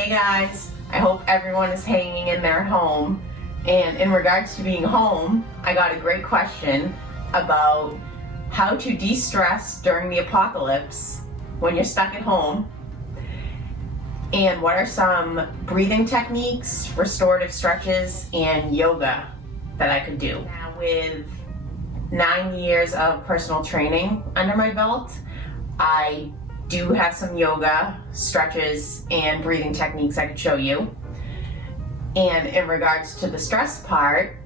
Hey guys, I hope everyone is hanging in there home. And in regards to being home, I got a great question about how to de-stress during the apocalypse when you're stuck at home. And what are some breathing techniques, restorative stretches, and yoga that I could do. Now, with 9 years of personal training under my belt, I do have some yoga, stretches, and breathing techniques I could show you. And in regards to the stress part,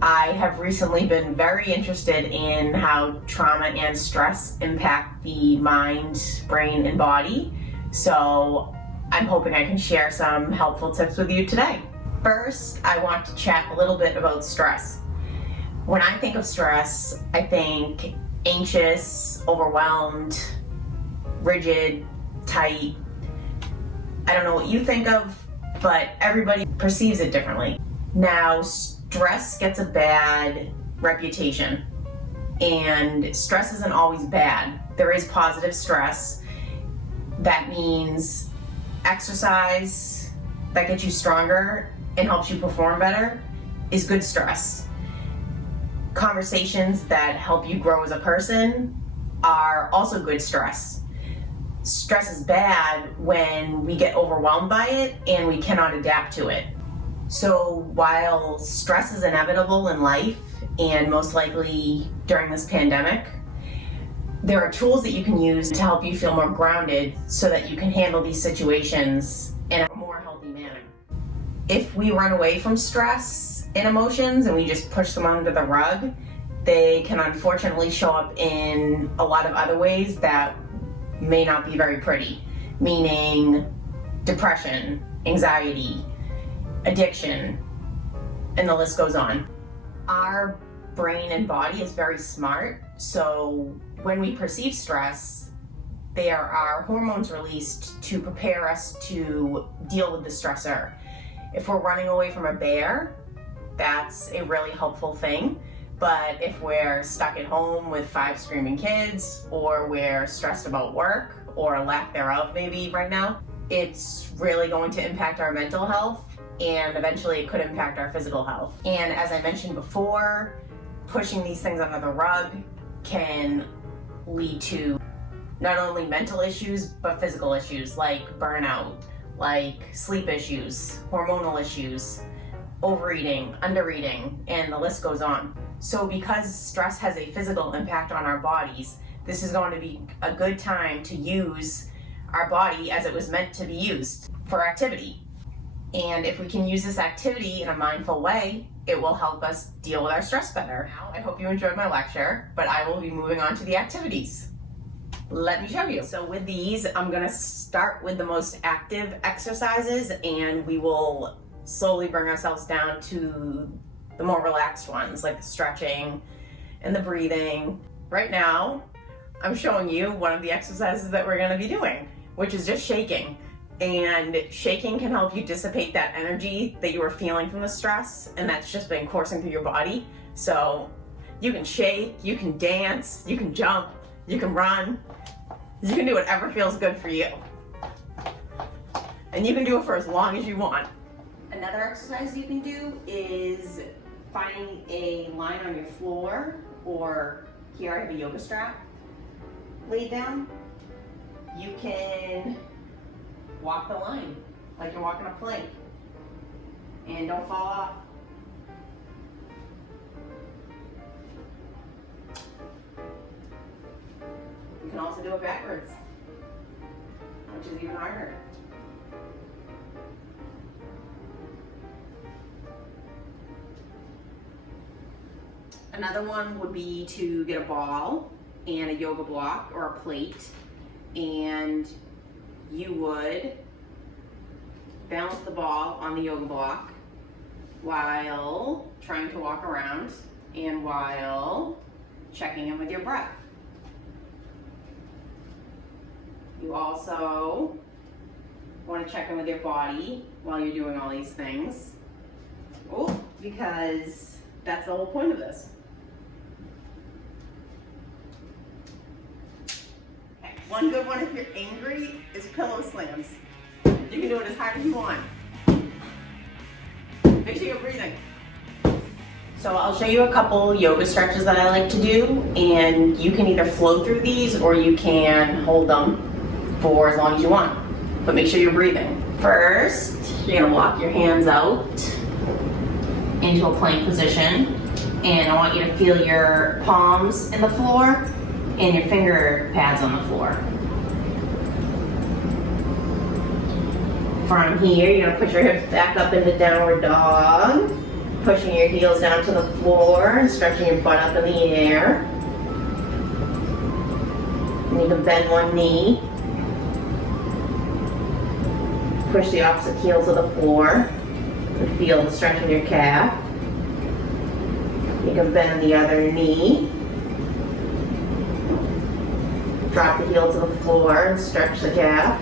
I have recently been very interested in how trauma and stress impact the mind, brain, and body. So I'm hoping I can share some helpful tips with you today. First, I want to chat a little bit about stress. When I think of stress, I think anxious, overwhelmed, rigid, tight. I don't know what you think of, but everybody perceives it differently. Now, stress gets a bad reputation, and stress isn't always bad. There is positive stress. That means exercise that gets you stronger and helps you perform better is good stress. Conversations that help you grow as a person are also good stress. Stress is bad when we get overwhelmed by it and we cannot adapt to it. So while stress is inevitable in life, and most likely during this pandemic, there are tools that you can use to help you feel more grounded so that you can handle these situations in a more healthy manner. If we run away from stress and emotions and we just push them under the rug, they can unfortunately show up in a lot of other ways that may not be very pretty, meaning depression, anxiety, addiction, and the list goes on. Our brain and body is very smart, so when we perceive stress, there are hormones released to prepare us to deal with the stressor. If we're running away from a bear, that's a really helpful thing. But if we're stuck at home with 5 screaming kids, or we're stressed about work, or lack thereof maybe right now, it's really going to impact our mental health, and eventually it could impact our physical health. And as I mentioned before, pushing these things under the rug can lead to not only mental issues, but physical issues like burnout, like sleep issues, hormonal issues, overeating, undereating, and the list goes on. So because stress has a physical impact on our bodies, this is going to be a good time to use our body as it was meant to be used for activity. And if we can use this activity in a mindful way, it will help us deal with our stress better. Now, I hope you enjoyed my lecture, but I will be moving on to the activities. Let me show you. So with these, I'm gonna start with the most active exercises, and we will slowly bring ourselves down to the more relaxed ones, like the stretching and the breathing. Right now, I'm showing you one of the exercises that we're gonna be doing, which is just shaking. And shaking can help you dissipate that energy that you were feeling from the stress, and that's just been coursing through your body. So you can shake, you can dance, you can jump, you can run, you can do whatever feels good for you. And you can do it for as long as you want. Another exercise you can do is finding a line on your floor, or here I have a yoga strap laid down. You can walk the line like you're walking a plank, and don't fall off. You can also do it backwards, which is even harder. Another one would be to get a ball and a yoga block or a plate, and you would balance the ball on the yoga block while trying to walk around and while checking in with your breath. You also want to check in with your body while you're doing all these things. Because that's the whole point of this. One good one if you're angry is pillow slams. You You can do it as hard as you want. Make sure you're breathing. So I'll show you a couple yoga stretches that I like to do, and you can either flow through these or you can hold them for as long as you want. But make sure you're breathing. First, you're gonna walk your hands out into a plank position, and I want you to feel your palms in the floor and your finger pads on the floor. From here, you're gonna put your hips back up into downward dog, pushing your heels down to the floor and stretching your butt up in the air. And you can bend one knee. Push the opposite heel to the floor and feel the stretch in your calf. You can bend the other knee. Drop the heel to the floor and stretch the calf.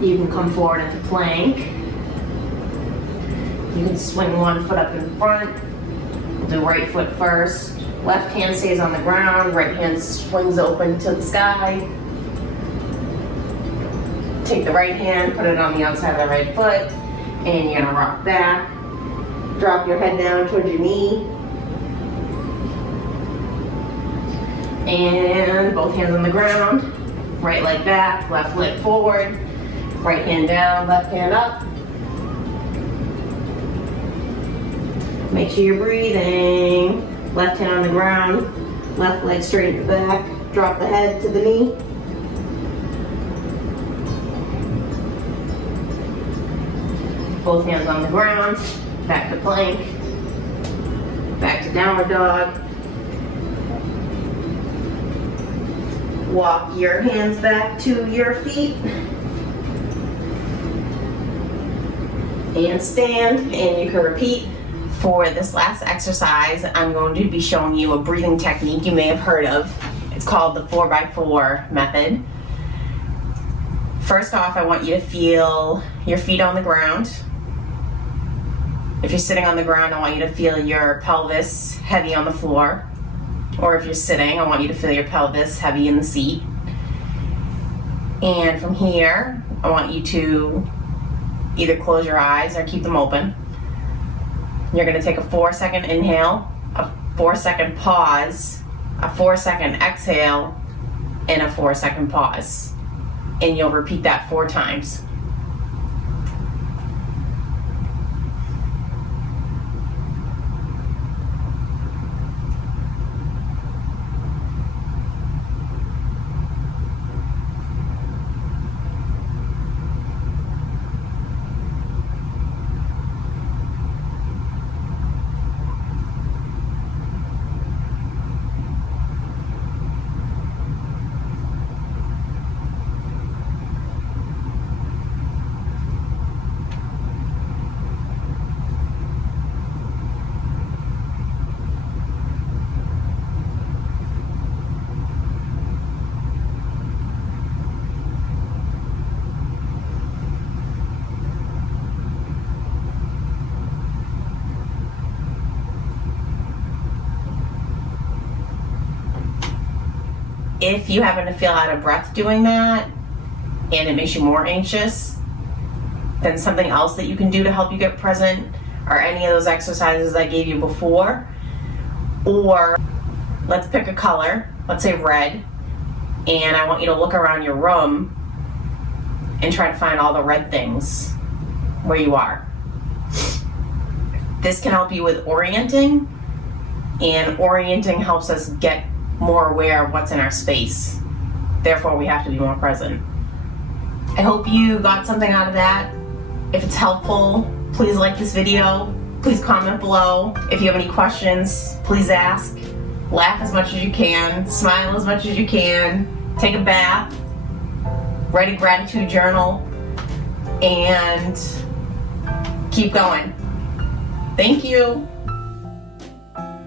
You can come forward into plank. You can swing one foot up in front. We'll do right foot first. Left hand stays on the ground, right hand swings open to the sky. Take the right hand, put it on the outside of the right foot, and you're gonna rock back. Drop your head down towards your knee. And both hands on the ground. Right leg back, left leg forward. Right hand down, left hand up. Make sure you're breathing. Left hand on the ground, left leg straight at the back. Drop the head to the knee. Both hands on the ground. Back to plank. Back to downward dog. Walk your hands back to your feet. And stand, and you can repeat. For this last exercise, I'm going to be showing you a breathing technique you may have heard of. It's called the 4x4 method. First off, I want you to feel your feet on the ground. If you're sitting on the ground, I want you to feel your pelvis heavy on the floor. Or if you're sitting, I want you to feel your pelvis heavy in the seat. And from here, I want you to either close your eyes or keep them open. You're going to take a 4-second inhale, a 4-second pause, a 4-second exhale, and a 4-second pause. And you'll repeat that 4 times. If you happen to feel out of breath doing that and it makes you more anxious, then something else that you can do to help you get present are any of those exercises I gave you before. Or let's pick a color, let's say red, and I want you to look around your room and try to find all the red things where you are. This can help you with orienting, and orienting helps us get more aware of what's in our space. Therefore, we have to be more present. I hope you got something out of that. If it's helpful, please like this video. Please comment below. If you have any questions, please ask. Laugh as much as you can. Smile as much as you can. Take a bath. Write a gratitude journal. And keep going. Thank you.